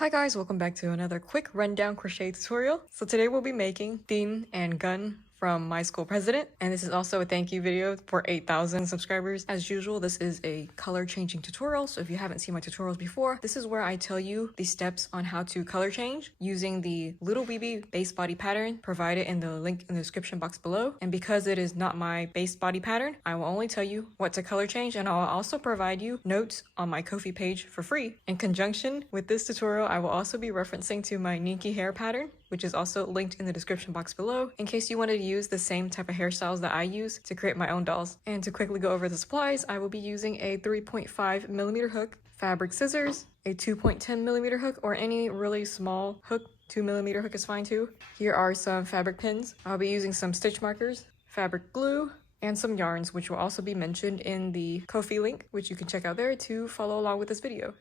Hi guys, welcome back to another quick rundown crochet tutorial. So today we'll be making Tinn and Gun from My School President, and this is also a thank you video for 8,000 subscribers. As usual, this is a color changing tutorial, so if you haven't seen my tutorials before, this is where I tell you the steps on how to color change using the Little BB base body pattern provided in the link in the description box below. And because it is not my base body pattern, I will only tell you what to color change, and I'll also provide you notes on my Ko-fi page for free. In conjunction with this tutorial, I will also be referencing to my Ninky hair pattern, which is also linked in the description box below, in case you wanted to use the same type of hairstyles that I use to create my own dolls. And to quickly go over the supplies, I will be using a 3.5mm hook, fabric scissors, a 2.10mm hook, or any really small hook. 2mm hook is fine too. Here are some fabric pins. I'll be using some stitch markers, fabric glue, and some yarns, which will also be mentioned in the Ko-fi link, which you can check out there to follow along with this video.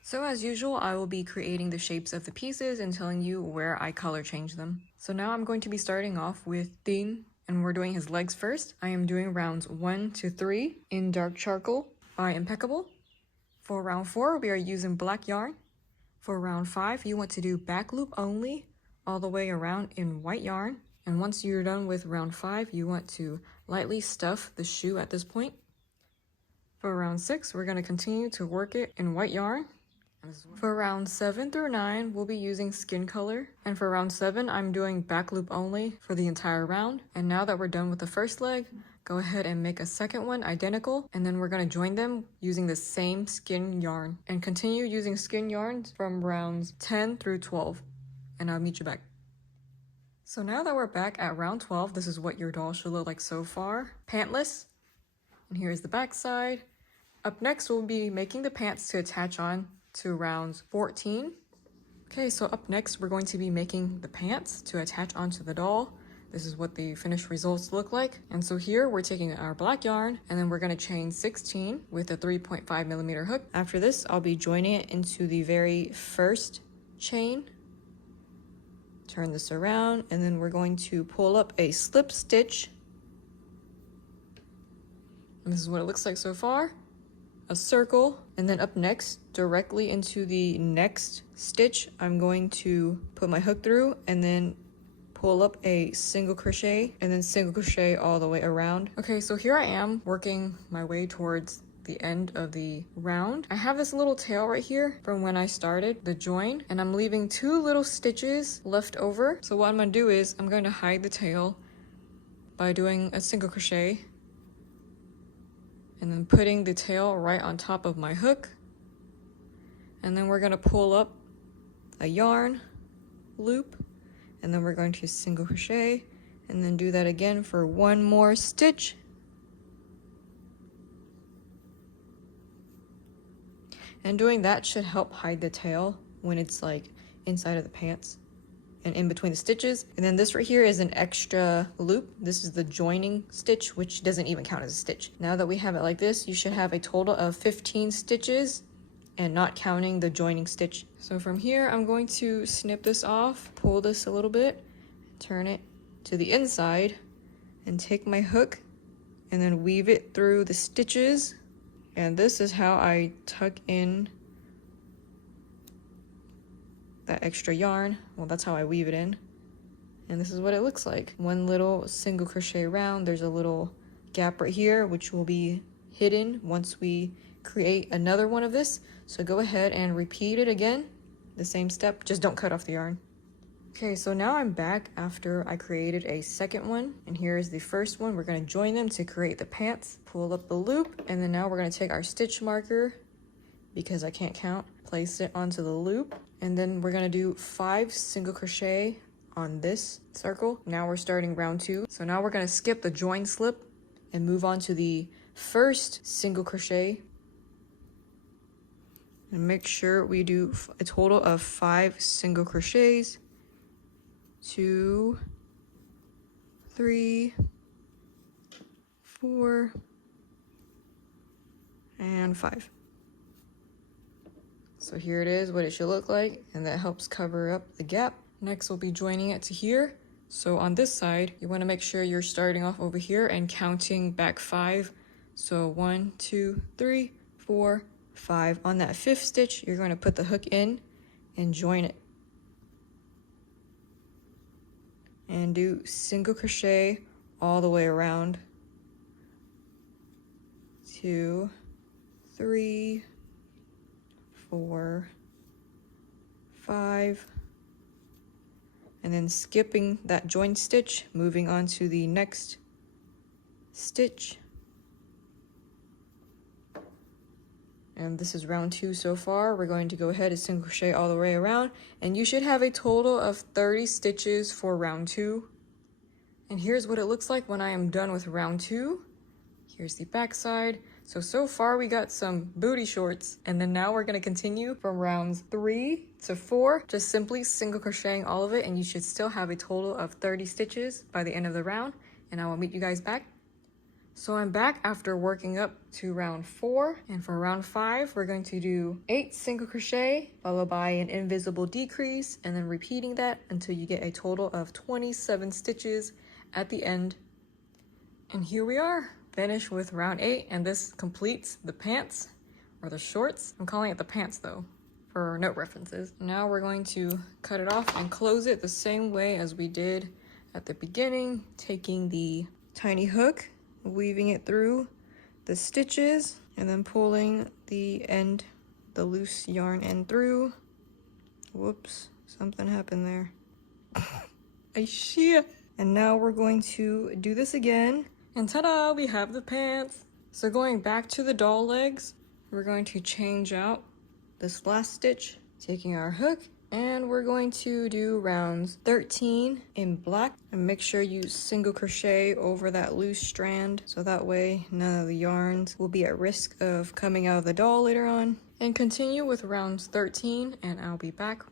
So as usual, I will be creating the shapes of the pieces and telling you where I color change them. So now I'm going to be starting off with Tinn, and we're doing his legs first. I am doing rounds 1 to 3 in dark charcoal by Impeccable. For round 4, we are using black yarn. For round 5, you want to do back loop only all the way around in white yarn. And once you're done with round 5, you want to lightly stuff the shoe at this point. For round 6, we're going to continue to work it in white yarn. For round 7 through 9, we'll be using skin color. And for round 7, I'm doing back loop only for the entire round. And now that we're done with the first leg, go ahead and make a second one identical. And then we're going to join them using the same skin yarn. And continue using skin yarns from rounds 10 through 12. And I'll meet you back. So now that we're back at round 12, this is what your doll should look like so far. Pantless. And here's the back side. Up next, we'll be making the pants to attach on to rounds 14. Okay, so up next we're going to be making the pants to attach onto the doll. This is what the finished results look like. And so here we're taking our black yarn and then we're going to chain 16 with a 3.5mm hook. After this, I'll be joining it into the very first chain. Turn this around and then we're going to pull up a slip stitch. And this is what it looks like so far. A circle, and then up next, directly into the next stitch, I'm going to put my hook through and then pull up a single crochet and then single crochet all the way around. Okay, so here I am working my way towards the end of the round. I have this little tail right here from when I started the join, and I'm leaving 2 little stitches left over. So what I'm gonna do is I'm going to hide the tail by doing a single crochet and then putting the tail right on top of my hook. And then we're gonna pull up a yarn loop, and then we're going to single crochet and then do that again for 1 more stitch. And doing that should help hide the tail when it's like inside of the pants and in between the stitches. And then this right here is an extra loop. This is the joining stitch, which doesn't even count as a stitch. Now that we have it like this, you should have a total of 15 stitches and not counting the joining stitch. So from here, I'm going to snip this off, pull this a little bit, turn it to the inside, and take my hook and then weave it through the stitches. And this is how I tuck in that extra yarn. Well, that's how I weave it in. And this is what it looks like. 1 little single crochet round. There's a little gap right here, which will be hidden once we create another one of this. So go ahead and repeat it again, the same step, just don't cut off the yarn. Okay, so now I'm back after I created a second one, and here is the first one. We're gonna join them to create the pants, pull up the loop, and then now we're gonna take our stitch marker, because I can't count, place it onto the loop, and then we're gonna do 5 single crochet on this circle. Now we're starting round 2. So now we're gonna skip the join slip and move on to the first single crochet. And make sure we do a total of 5 single crochets. 2, 3, 4, and 5. So here it is, what it should look like, and that helps cover up the gap. Next, we'll be joining it to here. So on this side, you want to make sure you're starting off over here and counting back 5. So 1, 2, 3, 4, 5. On that 5th stitch, you're going to put the hook in and join it. And do single crochet all the way around. 2, 3, 4, 5, and then skipping that join stitch, moving on to the next stitch. And this is round 2 so far. We're going to go ahead and single crochet all the way around, and you should have a total of 30 stitches for round 2. And here's what it looks like when I am done with round 2. Here's the back side. So far we got some booty shorts, and then now we're gonna continue from rounds 3 to 4, just simply single crocheting all of it, and you should still have a total of 30 stitches by the end of the round, and I will meet you guys back. So I'm back after working up to round 4, and for round 5, we're going to do 8 single crochet, followed by an invisible decrease, and then repeating that until you get a total of 27 stitches at the end. And here we are. Finish with round 8, and this completes the pants or the shorts. I'm calling it the pants though for note references. Now we're going to cut it off and close it the same way as we did at the beginning, taking the tiny hook, weaving it through the stitches, and then pulling the end, the loose yarn end through. Whoops, something happened there. And now we're going to do this again. And ta-da, we have the pants. So going back to the doll legs, we're going to change out this last stitch, taking our hook, and we're going to do rounds 13 in black. And make sure you single crochet over that loose strand, so that way none of the yarns will be at risk of coming out of the doll later on. And continue with rounds 13, and I'll be back.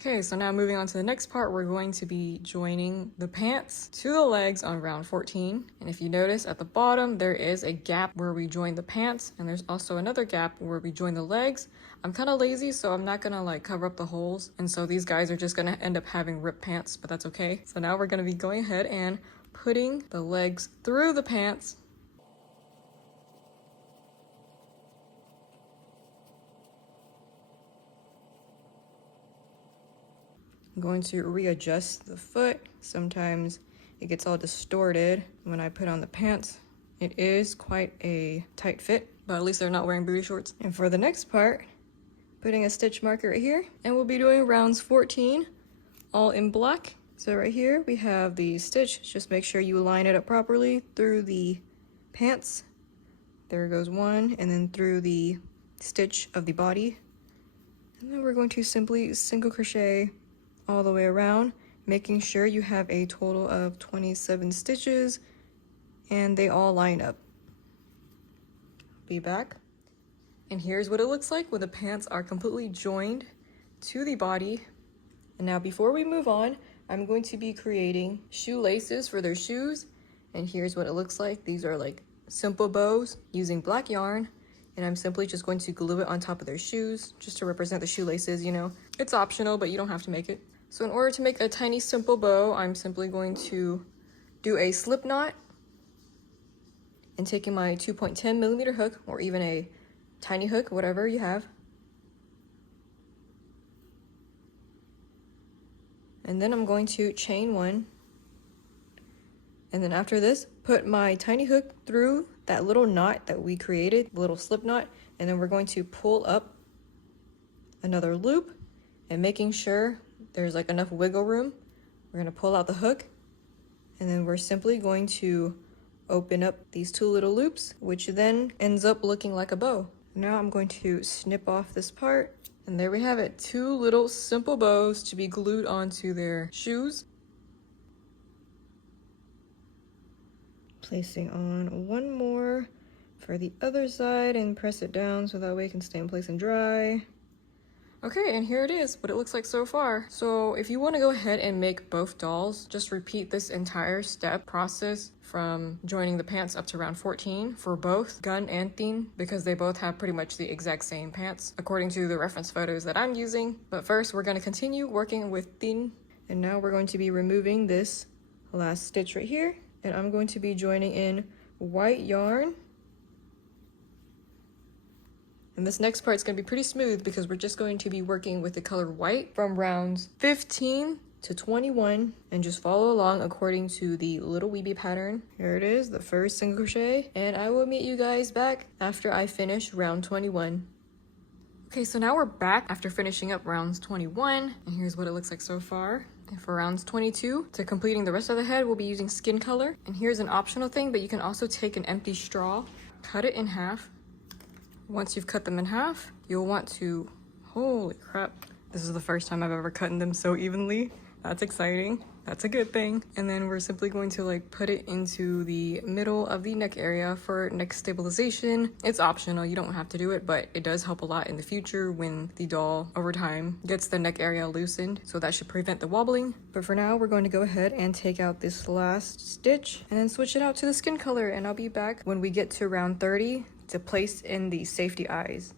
Okay, so now moving on to the next part, we're going to be joining the pants to the legs on round 14. And if you notice at the bottom, there is a gap where we join the pants, and there's also another gap where we join the legs. I'm kind of lazy, so I'm not gonna like cover up the holes. And so these guys are just gonna end up having ripped pants, but that's okay. So now we're gonna be going ahead and putting the legs through the pants. I'm going to readjust the foot. Sometimes it gets all distorted when I put on the pants. It is quite a tight fit, but at least they're not wearing booty shorts. And for the next part, putting a stitch marker right here, and we'll be doing rounds 14, all in black. So right here we have the stitch. Just make sure you line it up properly through the pants. There goes one, and then through the stitch of the body. And then we're going to simply single crochet all the way around, making sure you have a total of 27 stitches and they all line up. Be back. And here's what it looks like when the pants are completely joined to the body. And now before we move on, I'm going to be creating shoelaces for their shoes. And here's what it looks like. These are like simple bows using black yarn. And I'm simply just going to glue it on top of their shoes just to represent the shoelaces, you know. It's optional, but you don't have to make it. So in order to make a tiny simple bow, I'm simply going to do a slip knot and taking my 2.10 millimeter hook, or even a tiny hook, whatever you have. And then I'm going to chain one. And then after this, put my tiny hook through that little knot that we created, the little slip knot, and then we're going to pull up another loop, and making sure there's like enough wiggle room, we're going to pull out the hook, and then we're simply going to open up these two little loops, which then ends up looking like a bow. Now I'm going to snip off this part, and there we have it, 2 little simple bows to be glued onto their shoes. Placing on one more for the other side and press it down so that way it can stay in place and dry. Okay, and here it is, what it looks like so far. So if you want to go ahead and make both dolls, just repeat this entire step process from joining the pants up to round 14 for both Gun and Tinn, because they both have pretty much the exact same pants according to the reference photos that I'm using. But first we're going to continue working with Tinn, and now we're going to be removing this last stitch right here, and I'm going to be joining in white yarn. And this next part is going to be pretty smooth because we're just going to be working with the color white from rounds 15 to 21, and just follow along according to the little weeby pattern. Here it is, the first single crochet, and I will meet you guys back after I finish round 21. Okay, so now we're back after finishing up rounds 21, and here's what it looks like so far. And for rounds 22, to completing the rest of the head, we'll be using skin color. And here's an optional thing, but you can also take an empty straw, cut it in half. Once you've cut them in half, you'll want to, holy crap, this is the first time I've ever cut them so evenly. That's exciting. That's a good thing. And then we're simply going to like put it into the middle of the neck area for neck stabilization. It's optional, you don't have to do it, but it does help a lot in the future when the doll over time gets the neck area loosened. So that should prevent the wobbling. But for now, we're going to go ahead and take out this last stitch and then switch it out to the skin color. And I'll be back when we get to round 30 to place in the safety eyes.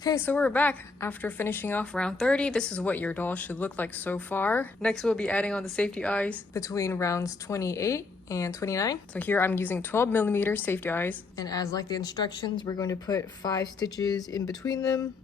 Okay, so we're back after finishing off round 30. This is what your doll should look like so far. Next, we'll be adding on the safety eyes between rounds 28 and 29. So here I'm using 12mm safety eyes. And as like the instructions, we're going to put 5 stitches in between them.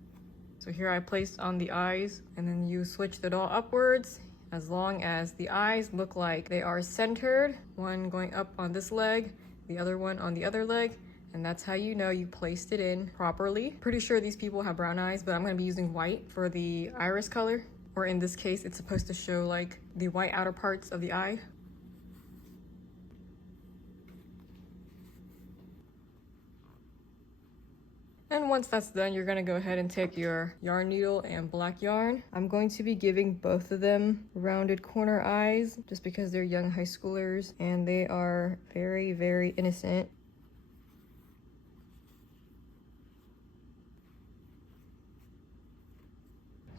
So here I placed on the eyes, and then you switch the doll upwards as long as the eyes look like they are centered. One going up on this leg, the other one on the other leg. And that's how you know you placed it in properly. Pretty sure these people have brown eyes, but I'm gonna be using white for the iris color. Or in this case, it's supposed to show like the white outer parts of the eye. And once that's done, you're gonna go ahead and take your yarn needle and black yarn. I'm going to be giving both of them rounded corner eyes just because they're young high schoolers and they are very, very innocent.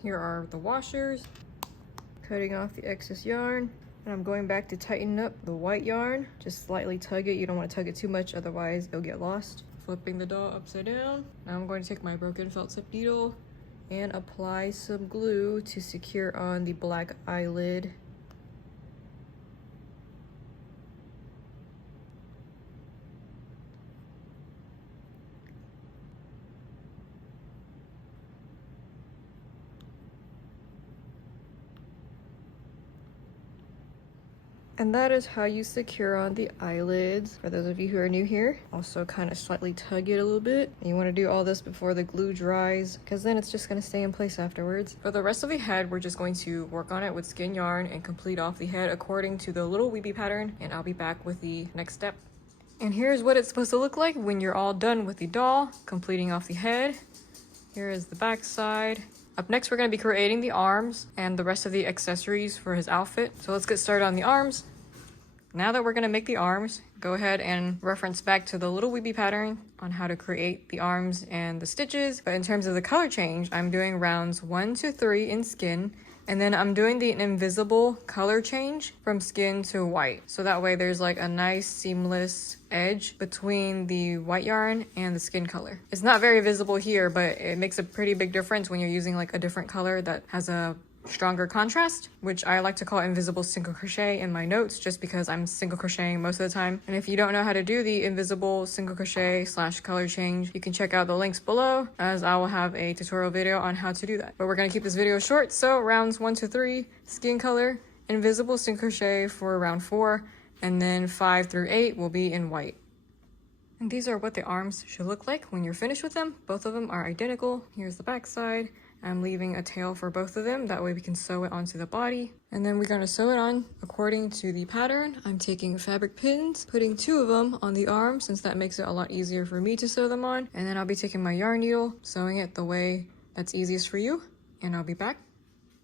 Here are the washers, cutting off the excess yarn, and I'm going back to tighten up the white yarn. Just slightly tug it, you don't want to tug it too much, otherwise it'll get lost. Flipping the doll upside down. Now I'm going to take my broken felt tip needle and apply some glue to secure on the black eyelid. And that is how you secure on the eyelids. For those of you who are new here, also kind of slightly tug it a little bit. And you want to do all this before the glue dries, because then it's just going to stay in place afterwards. For the rest of the head, we're just going to work on it with skin yarn and complete off the head according to the little weeby pattern. And I'll be back with the next step. And here's what it's supposed to look like when you're all done with the doll, completing off the head. Here is the back side. Up next, we're going to be creating the arms and the rest of the accessories for his outfit. So let's get started on the arms. Now that we're going to make the arms, go ahead and reference back to the little weeby pattern on how to create the arms and the stitches. But in terms of the color change, I'm doing rounds 1 to 3 in skin, and then I'm doing the invisible color change from skin to white. So that way there's like a nice seamless edge between the white yarn and the skin color. It's not very visible here, but it makes a pretty big difference when you're using like a different color that has a stronger contrast, which I like to call invisible single crochet in my notes just because I'm single crocheting most of the time. And if you don't know how to do the invisible single crochet / color change, you can check out the links below, as I will have a tutorial video on how to do that. But we're going to keep this video short, so rounds 1 to 3 skin color, invisible single crochet for round 4, and then 5 through 8 will be in white. And these are what the arms should look like when you're finished with them. Both of them are identical. Here's the back side. I'm leaving a tail for both of them, that way we can sew it onto the body. And then we're going to sew it on according to the pattern. I'm taking fabric pins, putting 2 of them on the arm since that makes it a lot easier for me to sew them on. And then I'll be taking my yarn needle, sewing it the way that's easiest for you, and I'll be back.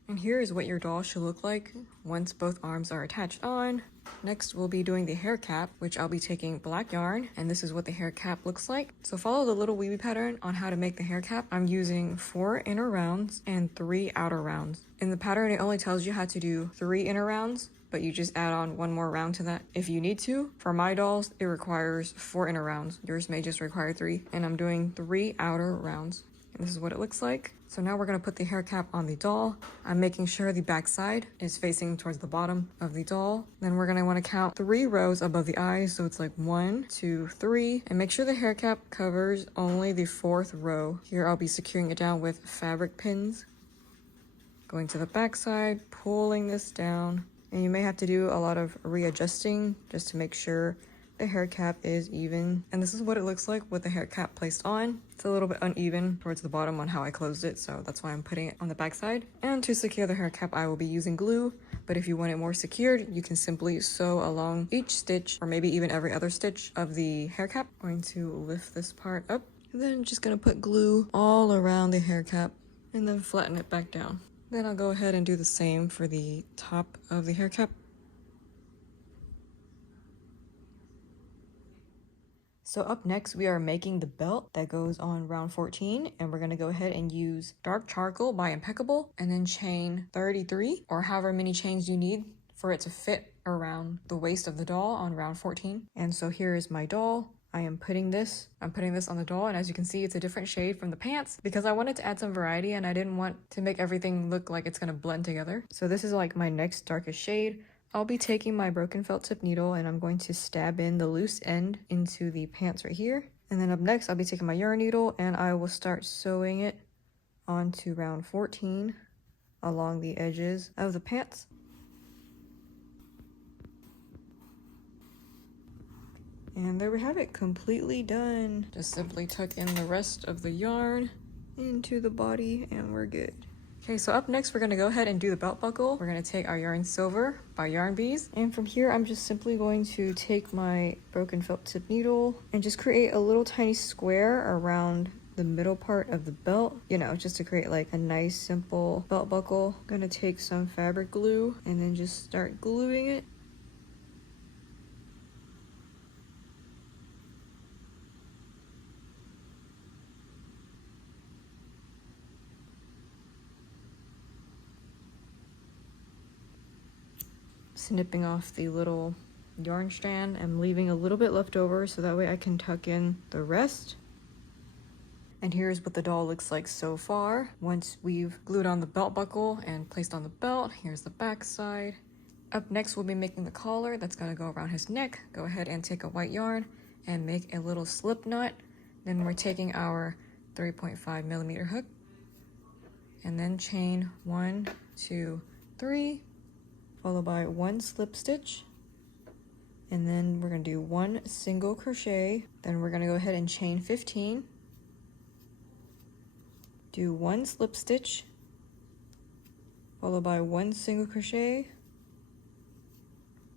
And here is what your doll should look like once both arms are attached on. Next, we'll be doing the hair cap, which I'll be taking black yarn, and this is what the hair cap looks like. So follow the little weeby pattern on how to make the hair cap. I'm using 4 inner rounds and 3 outer rounds. In the pattern, it only tells you how to do 3 inner rounds, but you just add on 1 more round to that if you need to. For my dolls, it requires 4 inner rounds. Yours may just require 3, and I'm doing 3 outer rounds. And this is what it looks like. So now we're gonna put the hair cap on the doll. I'm making sure the back side is facing towards the bottom of the doll. Then we're gonna wanna count 3 rows above the eyes. So it's like 1, 2, 3, and make sure the hair cap covers only the 4th row. Here I'll be securing it down with fabric pins. Going to the back side, pulling this down. And you may have to do a lot of readjusting just to make sure the hair cap is even. And this is what it looks like with the hair cap placed on. It's a little bit uneven towards the bottom on how I closed it, so that's why I'm putting it on the back side. And to secure the hair cap, I will be using glue, but if you want it more secured, you can simply sew along each stitch or maybe even every other stitch of the hair cap. I'm going to lift this part up and then just gonna put glue all around the hair cap and then flatten it back down. Then I'll go ahead and do the same for the top of the hair cap. So up next, we are making the belt that goes on round 14, and we're gonna go ahead and use dark charcoal by Impeccable and then chain 33 or however many chains you need for it to fit around the waist of the doll on round 14. And so here is my doll. I'm putting this on the doll, and as you can see, it's a different shade from the pants because I wanted to add some variety and I didn't want to make everything look like it's gonna blend together. So this is like my next darkest shade. I'll be taking my broken felt tip needle and I'm going to stab in the loose end into the pants right here. And then up next, I'll be taking my yarn needle and I will start sewing it onto round 14 along the edges of the pants. And there we have it, completely done. Just simply tuck in the rest of the yarn into the body and we're good. Okay, so up next, we're gonna go ahead and do the belt buckle. We're gonna take our yarn Silver by Yarn Bees. And from here, I'm just simply going to take my broken felt tip needle and just create a little tiny square around the middle part of the belt, you know, just to create like a nice simple belt buckle. I'm gonna take some fabric glue and then just start gluing it. Snipping off the little yarn strand. I'm leaving a little bit left over so that way I can tuck in the rest. And here's what the doll looks like so far. Once we've glued on the belt buckle and placed on the belt, here's the back side. Up next, we'll be making the collar that's gonna go around his neck. Go ahead and take a white yarn and make a little slip knot. Then we're taking our 3.5mm hook and then chain 1, 2, 3, followed by 1 slip stitch, and then we're going to do 1 single crochet. Then we're going to go ahead and chain 15, do 1 slip stitch, followed by 1 single crochet,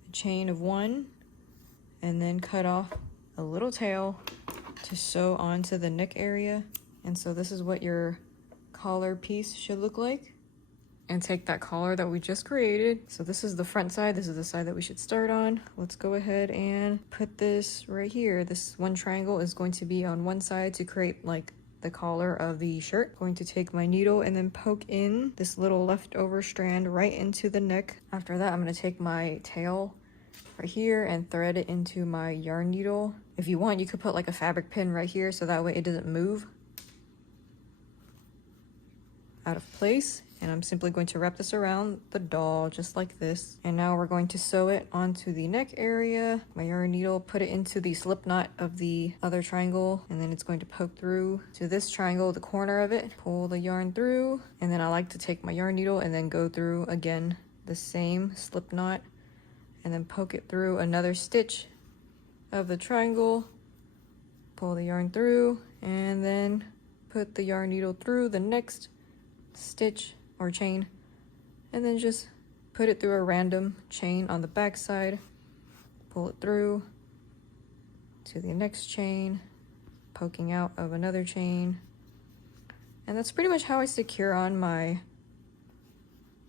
a chain of 1, and then cut off a little tail to sew onto the neck area. And so this is what your collar piece should look like. And take that collar that we just created. So this is the front side, this is the side that we should start on. Let's go ahead and put this right here. This one triangle is going to be on one side to create like the collar of the shirt. Going to take my needle and then poke in this little leftover strand right into the neck. After that, I'm going to take my tail right here and thread it into my yarn needle. If you want, you could put like a fabric pin right here so that way it doesn't move out of place. And I'm simply going to wrap this around the doll just like this. And now we're going to sew it onto the neck area. My yarn needle, put it into the slip knot of the other triangle, and then it's going to poke through to this triangle, the corner of it. Pull the yarn through, and then I like to take my yarn needle and then go through again the same slip knot and then poke it through another stitch of the triangle. Pull the yarn through and then put the yarn needle through the next stitch or chain, and then just put it through a random chain on the back side, pull it through to the next chain, poking out of another chain. And that's pretty much how I secure on my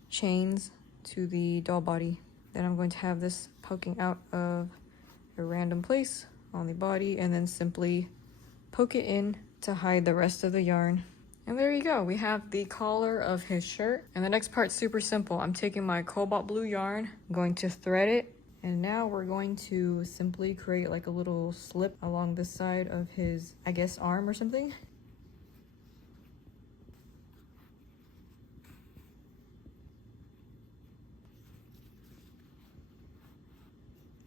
chains to the doll body. Then I'm going to have this poking out of a random place on the body and then simply poke it in to hide the rest of the yarn. And there you go, we have the collar of his shirt. And the next part's super simple. I'm taking my cobalt blue yarn, I'm going to thread it, and now we're going to simply create like a little slip along the side of his, I guess, arm or something.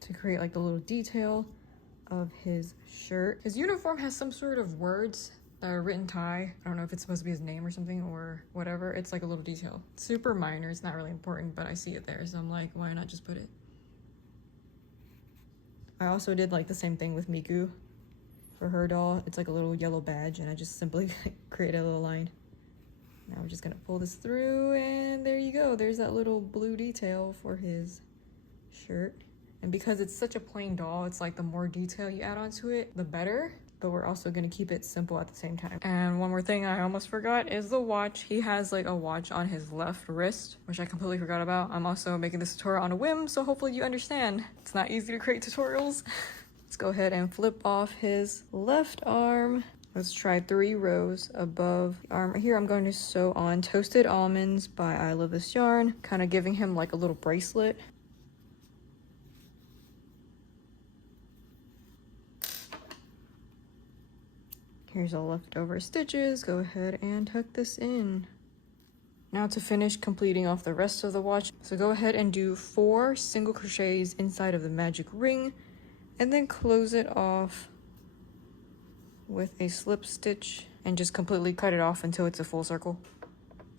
to create like the little detail of his shirt. His uniform has some sort of words that are written tie. I don't know if it's supposed to be his name or something or whatever. It's like a little detail. Super minor, it's not really important, but I see it there, so I'm like, why not just put it? I also did like the same thing with Miku for her doll. It's like a little yellow badge, and I just simply created a little line. Now we're just gonna pull this through, and there you go. There's that little blue detail for his shirt. And because it's such a plain doll, it's like the more detail you add onto it, the better. But we're also gonna keep it simple at the same time. And one more thing I almost forgot is the watch. He has like a watch on his left wrist, which I completely forgot about. I'm also making this tutorial on a whim, so hopefully you understand. It's not easy to create tutorials. Let's go ahead and flip off his left arm. Let's try 3 rows above the arm. Here I'm going to sew on Toasted Almonds by I Love This Yarn, kind of giving him like a little bracelet. Here's all leftover stitches. Go ahead and tuck this in. Now to finish completing off the rest of the watch. So go ahead and do 4 single crochets inside of the magic ring, and then close it off with a slip stitch and just completely cut it off until it's a full circle.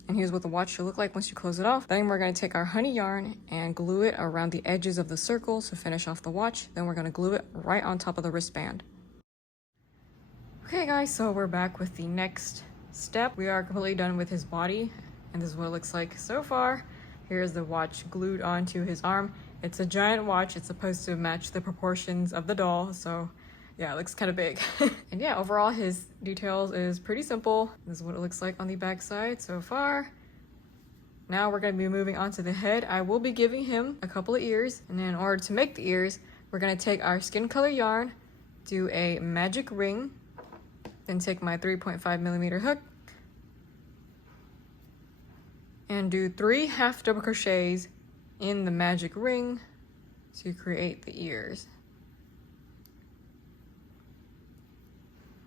And here's what the watch should look like once you close it off. Then we're going to take our honey yarn and glue it around the edges of the circles to finish off the watch. Then we're going to glue it right on top of the wristband. Okay guys, so we're back with the next step. We are completely done with his body, and this is what it looks like so far. Here's the watch glued onto his arm. It's a giant watch. It's supposed to match the proportions of the doll, so yeah, it looks kind of big. And yeah, overall his details is pretty simple. This is what it looks like on the back side so far. Now we're going to be moving on to the head. I will be giving him a couple of ears, and then in order to make the ears, we're going to take our skin color yarn, do a magic ring, then take my 3.5mm hook and do 3 half double crochets in the magic ring to create the ears.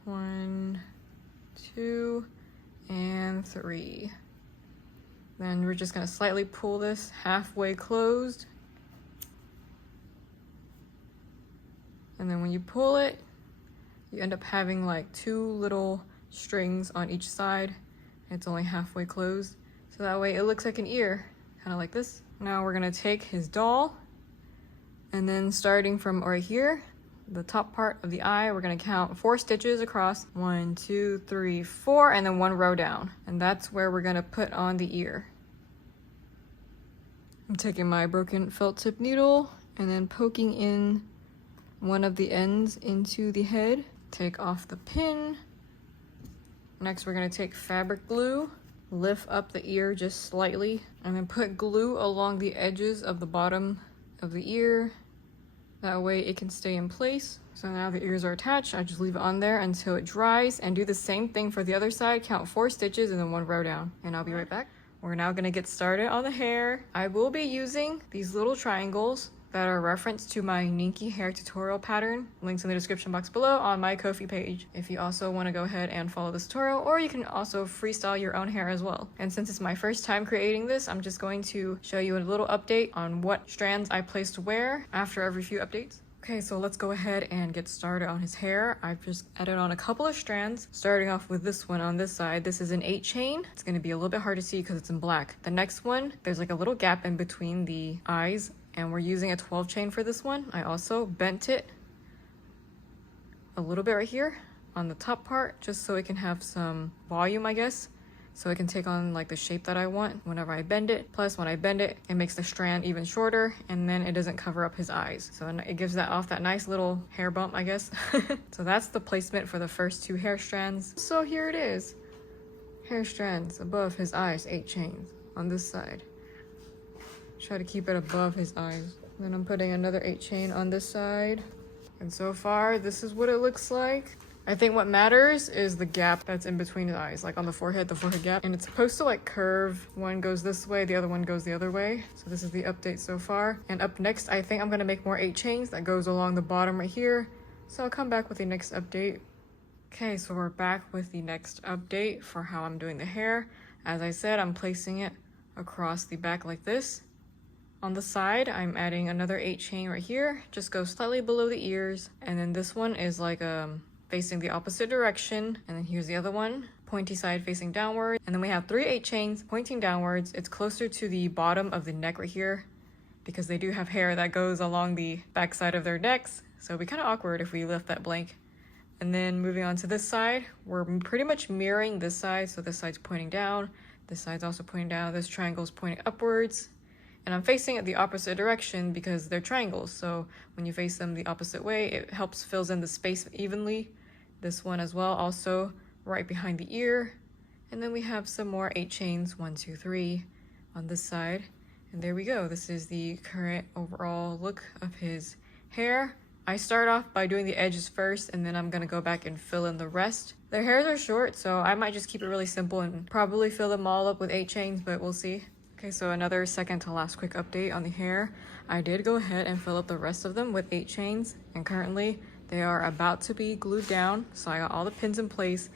1, 2, and 3. Then we're just going to slightly pull this halfway closed. And then when you pull it, you end up having like 2 little strings on each side. It's only halfway closed. So that way it looks like an ear, kind of like this. Now we're going to take his doll, and then starting from right here, the top part of the eye, we're going to count 4 stitches across. 1, 2, 3, 4, and then 1 row down. And that's where we're going to put on the ear. I'm taking my broken felt tip needle and then poking in one of the ends into the head. Take off the pin. Next we're going to take fabric glue, lift up the ear just slightly, and then put glue along the edges of the bottom of the ear. That way it can stay in place. So now the ears are attached. I just leave it on there until it dries, and do the same thing for the other side. Count 4 stitches and then 1 row down. And I'll be right back. We're now going to get started on the hair. I will be using these little triangles that are referenced to my Ninky hair tutorial pattern. Links in the description box below on my Ko-fi page if you also want to go ahead and follow this tutorial, or you can also freestyle your own hair as well. And since it's my first time creating this, I'm just going to show you a little update on what strands I placed where after every few updates. Okay, so let's go ahead and get started on his hair. I've just added on a couple of strands, starting off with this one on this side. This is an 8 chain. It's going to be a little bit hard to see because it's in black. The next one, there's like a little gap in between the eyes, and we're using a 12 chain for this one. I also bent it a little bit right here on the top part, just so it can have some volume, I guess, so it can take on like the shape that I want whenever I bend it. Plus when I bend it, it makes the strand even shorter, and then it doesn't cover up his eyes, so it gives that off that nice little hair bump, I guess. So that's the placement for the first 2 hair strands. So here it is, hair strands above his eyes, 8 chains on this side. Try to keep it above his eyes. Then I'm putting another 8 chain on this side. And so far, this is what it looks like. I think what matters is the gap that's in between his eyes, like on the forehead gap. And it's supposed to like curve. One goes this way, the other one goes the other way. So this is the update so far. And up next, I think I'm gonna make more 8 chains that goes along the bottom right here. So I'll come back with the next update. Okay, so we're back with the next update for how I'm doing the hair. As I said, I'm placing it across the back like this. On the side, I'm adding another 8 chain right here. Just go slightly below the ears. And then this one is like facing the opposite direction. And then here's the other one, pointy side facing downward. And then we have 3 8 chains pointing downwards. It's closer to the bottom of the neck right here because they do have hair that goes along the back side of their necks. So it'd be kind of awkward if we left that blank. And then moving on to this side, we're pretty much mirroring this side. So this side's pointing down. This side's also pointing down. This triangle's pointing upwards. And I'm facing it the opposite direction because they're triangles. So when you face them the opposite way, it helps fills in the space evenly. This one as well, also right behind the ear. And then we have some more 8 chains, 1, 2, 3 on this side. And there we go. This is the current overall look of his hair. I start off by doing the edges first, and then I'm gonna go back and fill in the rest. Their hairs are short, so I might just keep it really simple and probably fill them all up with 8 chains, but we'll see. Okay, so another second to last quick update on the hair. I did go ahead and fill up the rest of them with 8 chains, and currently they are about to be glued down. So I got all the pins in place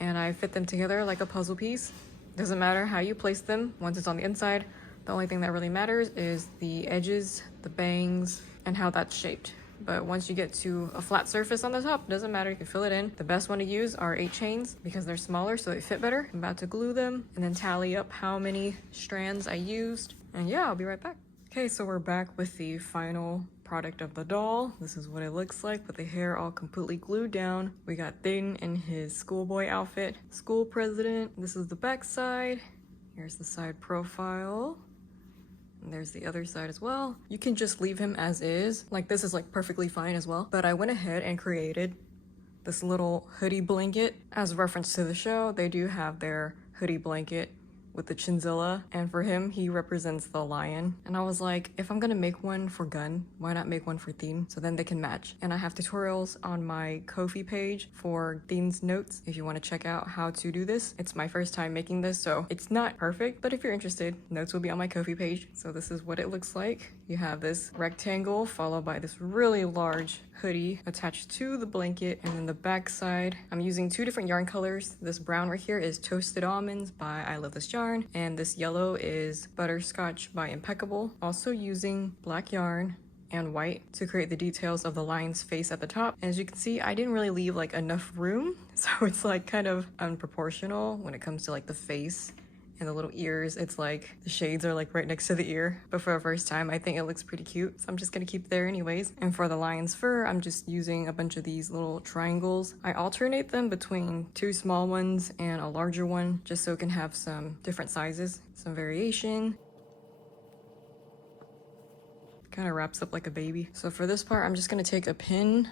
and I fit them together like a puzzle piece. Doesn't matter how you place them once it's on the inside. The only thing that really matters is the edges, the bangs, and how that's shaped. But once you get to a flat surface on the top, doesn't matter, you can fill it in. The best one to use are 8 chains because they're smaller so they fit better. I'm about to glue them and then tally up how many strands I used. And yeah, I'll be right back. Okay, so we're back with the final product of the doll. This is what it looks like with the hair all completely glued down. We got Tinn in his schoolboy outfit, school president. This is the back side. Here's the side profile. And there's the other side as well. You can just leave him as is. Like this is like perfectly fine as well. But I went ahead and created this little hoodie blanket. As a reference to the show, they do have their hoodie blanket with the chinchilla, and for him, he represents the lion. And I was like, if I'm gonna make one for Gun, why not make one for Tinn? So then they can match. And I have tutorials on my Ko-fi page for Thinn's notes if you wanna check out how to do this. It's my first time making this, so it's not perfect, but if you're interested, notes will be on my Ko-fi page. So this is what it looks like. You have this rectangle followed by this really large hoodie attached to the blanket, and then the back side, I'm using 2 different yarn colors. This brown right here is Toasted Almonds by I Love This Yarn, and this yellow is Butterscotch by Impeccable. Also using black yarn and white to create the details of the lion's face at the top. And as you can see, I didn't really leave like enough room, so it's like kind of unproportional when it comes to like the face and the little ears. It's like the shades are like right next to the ear, but for the first time I think it looks pretty cute, so I'm just gonna keep it there anyways. And for the lion's fur, I'm just using a bunch of these little triangles. I alternate them between 2 small ones and a larger one just so it can have some different sizes, some variation. Kind of wraps up like a baby. So for this part, I'm just gonna take a pin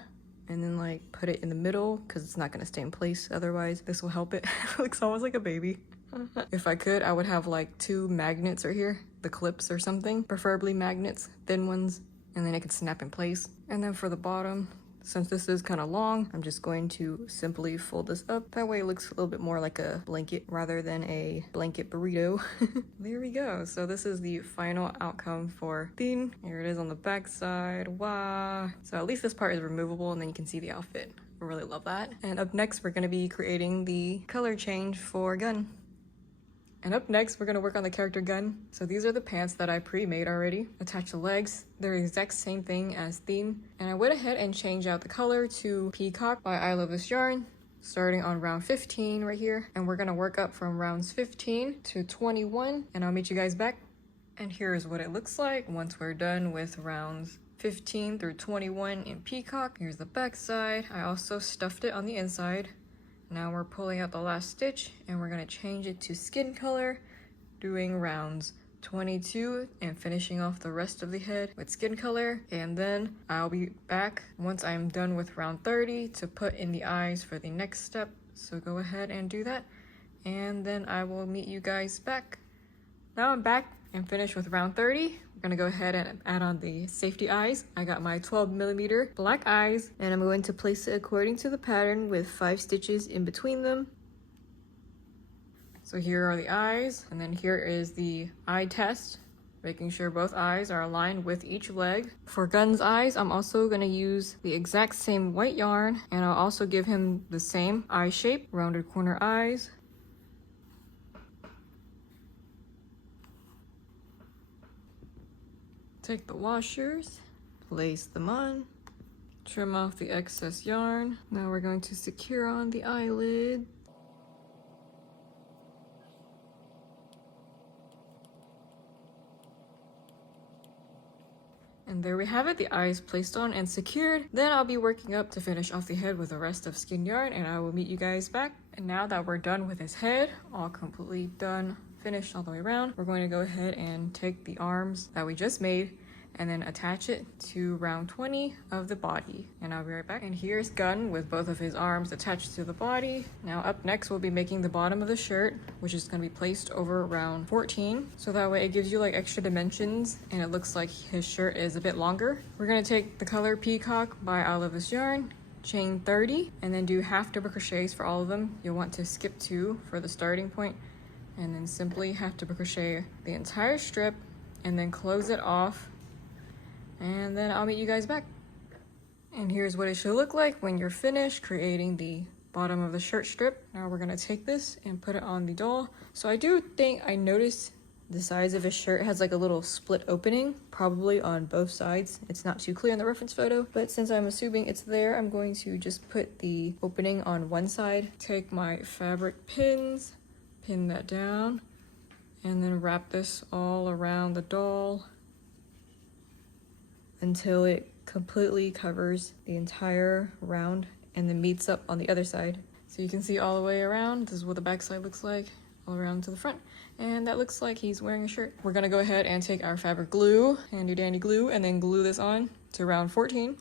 and then like put it in the middle because it's not gonna stay in place otherwise. This will help it. It looks almost like a baby. If I could, I would have like 2 magnets right here, the clips or something, preferably magnets, thin ones, and then it could snap in place. And then for the bottom, since this is kind of long, I'm just going to simply fold this up. That way it looks a little bit more like a blanket rather than a blanket burrito. There we go. So this is the final outcome for Tinn. Here it is on the back side. Wow. So at least this part is removable and then you can see the outfit. I really love that. And up next, we're going to be creating the color change for Gun. And up next, we're gonna work on the character Gun. So these are the pants that I pre-made already. Attach the legs. They're the exact same thing as Tinn. And I went ahead and changed out the color to Peacock by I Love This Yarn, starting on round 15 right here. And we're gonna work up from rounds 15 to 21, and I'll meet you guys back. And here's what it looks like once we're done with rounds 15 through 21 in Peacock. Here's the back side. I also stuffed it on the inside. Now we're pulling out the last stitch and we're gonna change it to skin color, doing rounds 22 and finishing off the rest of the head with skin color. And then I'll be back once I'm done with round 30 to put in the eyes for the next step. So go ahead and do that. And then I will meet you guys back. Now I'm back and finished with round 30. We're gonna go ahead and add on the safety eyes. I got my 12mm black eyes, and I'm going to place it according to the pattern with 5 stitches in between them. So here are the eyes, and then here is the eye test, making sure both eyes are aligned with each leg. For Gun's eyes, I'm also gonna use the exact same white yarn, and I'll also give him the same eye shape, rounded corner eyes. Take the washers, place them on, trim off the excess yarn. Now we're going to secure on the eyelid. And there we have it, the eye is placed on and secured. Then I'll be working up to finish off the head with the rest of skin yarn, and I will meet you guys back. And now that we're done with his head, all completely done, finished all the way around, we're going to go ahead and take the arms that we just made and then attach it to round 20 of the body. And I'll be right back. And here's Gun with both of his arms attached to the body. Now up next, we'll be making the bottom of the shirt, which is gonna be placed over round 14. So that way it gives you like extra dimensions and it looks like his shirt is a bit longer. We're gonna take the color Peacock by Olive's Yarn, chain 30, and then do half double crochets for all of them. You'll want to skip 2 for the starting point, and then simply half double crochet the entire strip and then close it off. And then I'll meet you guys back. And here's what it should look like when you're finished creating the bottom of the shirt strip. Now we're gonna take this and put it on the doll. So I do think I noticed the size of his shirt has like a little split opening, probably on both sides. It's not too clear in the reference photo, but since I'm assuming it's there, I'm going to just put the opening on one side. Take my fabric pins, pin that down, and then wrap this all around the doll until it completely covers the entire round and then meets up on the other side. So you can see all the way around. This is what the back side looks like, all around to the front. And that looks like he's wearing a shirt. We're gonna go ahead and take our fabric glue, handy dandy glue, and then glue this on to round 14.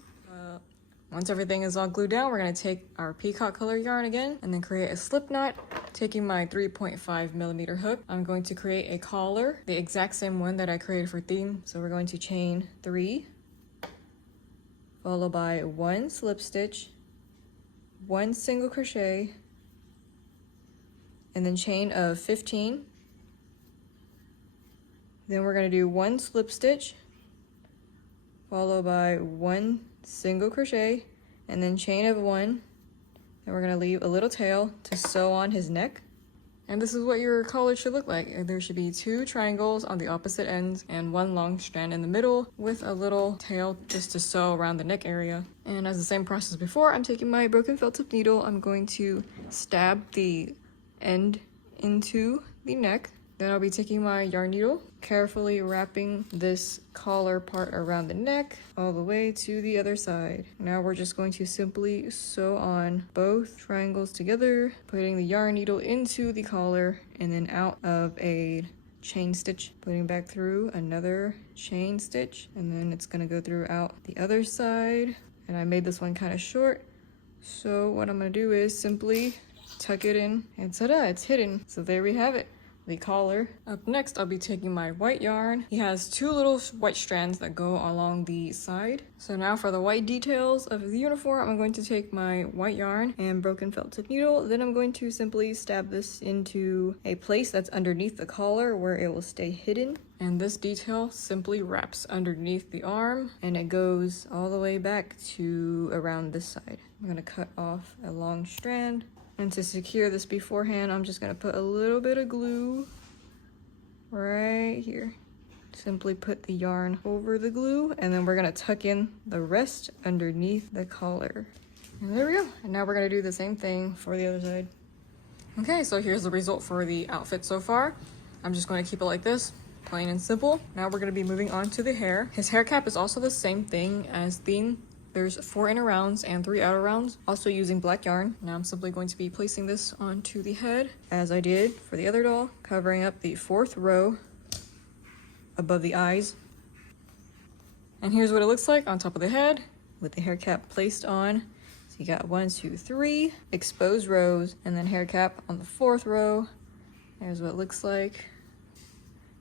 Once everything is all glued down, we're gonna take our peacock color yarn again and then create a slip knot. Taking my 3.5mm hook, I'm going to create a collar, the exact same one that I created for Tinn. So we're going to chain 3, followed by 1 slip stitch, 1 single crochet, and then chain of 15. Then we're going to do 1 slip stitch, followed by 1 single crochet, and then chain of 1. And we're going to leave a little tail to sew on his neck. And this is what your collar should look like. There should be 2 triangles on the opposite ends and 1 long strand in the middle with a little tail just to sew around the neck area. And as the same process before, I'm taking my broken felt tip needle. I'm going to stab the end into the neck. Then I'll be taking my yarn needle, carefully wrapping this collar part around the neck all the way to the other side. Now we're just going to simply sew on both triangles together, putting the yarn needle into the collar and then out of a chain stitch, putting back through another chain stitch, and then it's gonna go throughout the other side. And I made this one kind of short, so what I'm gonna do is simply tuck it in, and ta-da, it's hidden. So there we have it, the collar. Up next, I'll be taking my white yarn. He has 2 little white strands that go along the side. So now for the white details of the uniform, I'm going to take my white yarn and broken felt tip needle. Then I'm going to simply stab this into a place that's underneath the collar where it will stay hidden. And this detail simply wraps underneath the arm and it goes all the way back to around this side. I'm gonna cut off a long strand. And to secure this beforehand, I'm just gonna put a little bit of glue right here. Simply put the yarn over the glue, and then we're gonna tuck in the rest underneath the collar. And there we go. And now we're gonna do the same thing for the other side. Okay, so here's the result for the outfit so far. I'm just gonna keep it like this, plain and simple. Now we're gonna be moving on to the hair. His hair cap is also the same thing as Tinn. There's 4 inner rounds and 3 outer rounds, also using black yarn. Now I'm simply going to be placing this onto the head, as I did for the other doll, covering up the 4th row above the eyes. And here's what it looks like on top of the head, with the hair cap placed on. So you got 1, 2, 3 exposed rows, and then hair cap on the 4th row. Here's what it looks like.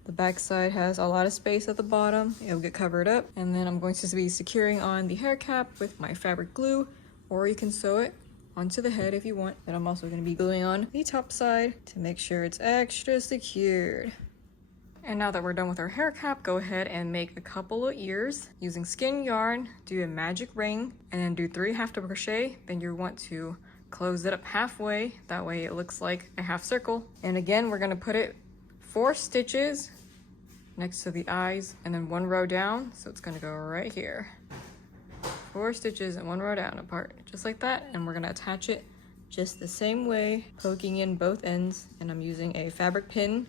The back side has a lot of space at the bottom. It'll get covered up. And then I'm going to be securing on the hair cap with my fabric glue, or you can sew it onto the head if you want. And I'm also going to be gluing on the top side to make sure it's extra secured. And now that we're done with our hair cap, go ahead and make a couple of ears using skin yarn, do a magic ring, and then do 3 half double crochet. Then you want to close it up halfway. That way it looks like a half circle. And again, we're going to put it 4 stitches next to the eyes, and then 1 row down. So it's gonna go right here. 4 stitches and 1 row down apart, just like that. And we're gonna attach it just the same way, poking in both ends. And I'm using a fabric pin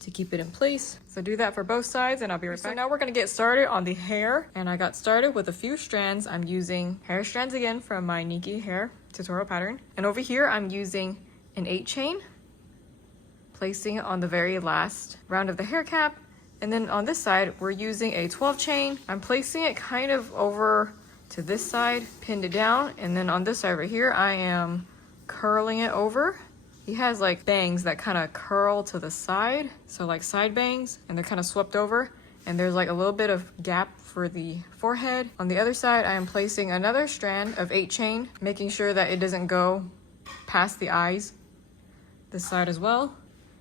to keep it in place. So do that for both sides and I'll be right back. So now we're gonna get started on the hair. And I got started with a few strands. I'm using hair strands again from my Nikki hair tutorial pattern. And over here, I'm using an 8 chain, placing it on the very last round of the hair cap. And then on this side, we're using a 12 chain. I'm placing it kind of over to this side, pinned it down. And then on this side right here, I am curling it over. He has like bangs that kind of curl to the side. So like side bangs, and they're kind of swept over. And there's like a little bit of gap for the forehead. On the other side, I am placing another strand of 8 chain, making sure that it doesn't go past the eyes. This side as well.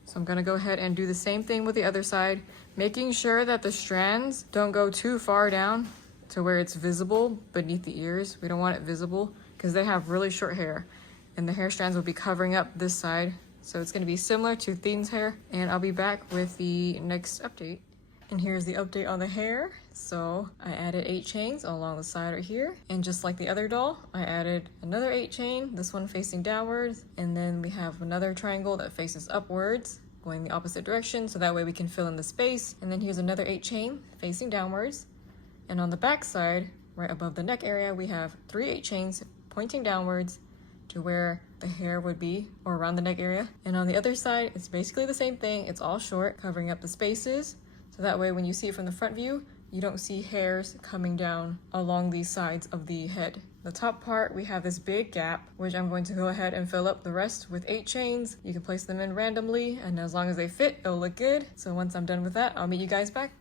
So I'm gonna go ahead and do the same thing with the other side, making sure that the strands don't go too far down to where it's visible beneath the ears. We don't want it visible because they have really short hair, and the hair strands will be covering up this side. So it's gonna be similar to Thinn's hair, and I'll be back with the next update. And here's the update on the hair. So I added 8 chains along the side right here. And just like the other doll, I added another 8 chain, this one facing downwards. And then we have another triangle that faces upwards, going the opposite direction. So that way we can fill in the space. And then here's another 8 chain facing downwards. And on the back side, right above the neck area, we have 3 8 chains pointing downwards to where the hair would be, or around the neck area. And on the other side, it's basically the same thing. It's all short, covering up the spaces. So that way when you see it from the front view, you don't see hairs coming down along these sides of the head. The top part, we have this big gap, which I'm going to go ahead and fill up the rest with 8 chains. You can place them in randomly, and as long as they fit, it'll look good. So once I'm done with that, I'll meet you guys back.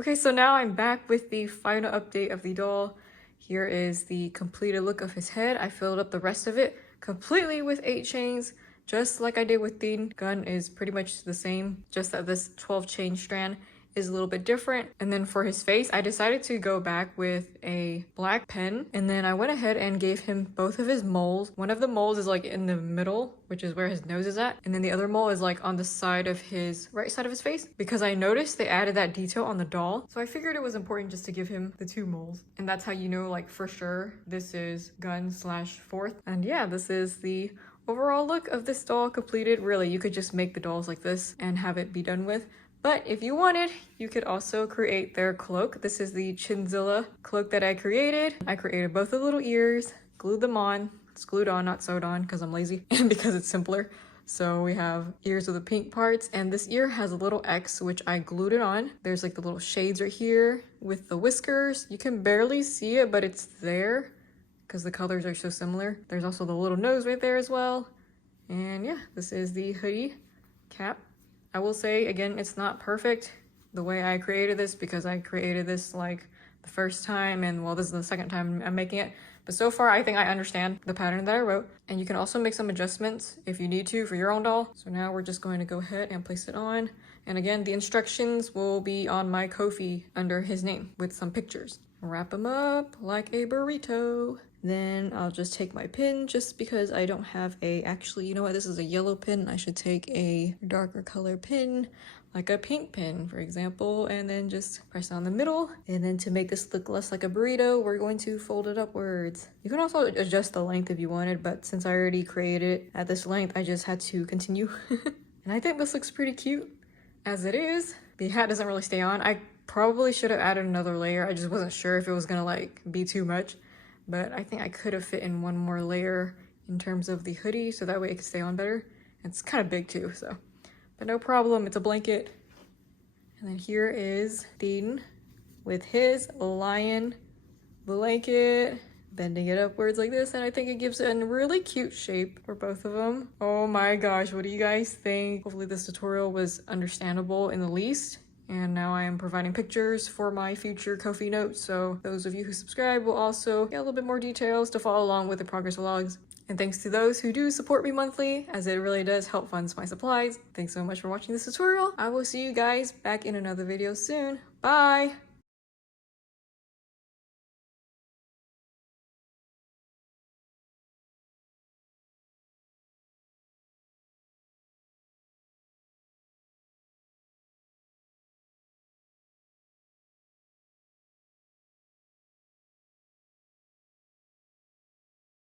Okay, so now I'm back with the final update of the doll. Here is the completed look of his head. I filled up the rest of it completely with 8 chains, just like I did with Tinn. Gun is pretty much the same, just that this 12 chain strand is a little bit different. And then for his face, I decided to go back with a black pen, and then I went ahead and gave him both of his moles. One of the moles is like in the middle, which is where his nose is at, and then the other mole is like on the side of his right side of his face, because I noticed they added that detail on the doll. So I figured it was important just to give him the 2 moles, and that's how you know like for sure this is Gun / 4th. And yeah, this is the overall look of this doll completed. Really, you could just make the dolls like this and have it be done with. But if you wanted, you could also create their cloak. This is the Chinzilla cloak that I created. I created both the little ears, glued them on. It's glued on, not sewed on, because I'm lazy and because it's simpler. So we have ears with the pink parts, and this ear has a little X, which I glued it on. There's like the little shades right here with the whiskers. You can barely see it, but it's there because the colors are so similar. There's also the little nose right there as well. And yeah, this is the hoodie cap. I will say, again, it's not perfect the way I created this, because I created this like the first time, and well, this is the second time I'm making it. But so far, I think I understand the pattern that I wrote. And you can also make some adjustments if you need to for your own doll. So now we're just going to go ahead and place it on. And again, the instructions will be on my Ko-fi under his name with some pictures. Wrap him up like a burrito. Then I'll just take my pin, just because I don't have a, actually, you know what, this is a yellow pin. I should take a darker color pin, like a pink pin, for example, and then just press on the middle. And then to make this look less like a burrito, we're going to fold it upwards. You can also adjust the length if you wanted, but since I already created it at this length, I just had to continue. And I think this looks pretty cute as it is. The hat doesn't really stay on. I probably should have added another layer. I just wasn't sure if it was gonna like be too much. But I think I could have fit in one more layer in terms of the hoodie, so that way it could stay on better. It's kind of big too, so. But no problem, it's a blanket. And then here is Tinn with his lion blanket, bending it upwards like this, and I think it gives it a really cute shape for both of them. Oh my gosh, what do you guys think? Hopefully this tutorial was understandable in the least. And now I am providing pictures for my future Ko-fi notes, so those of you who subscribe will also get a little bit more details to follow along with the progress vlogs. And thanks to those who do support me monthly, as it really does help fund my supplies. Thanks so much for watching this tutorial. I will see you guys back in another video soon. Bye!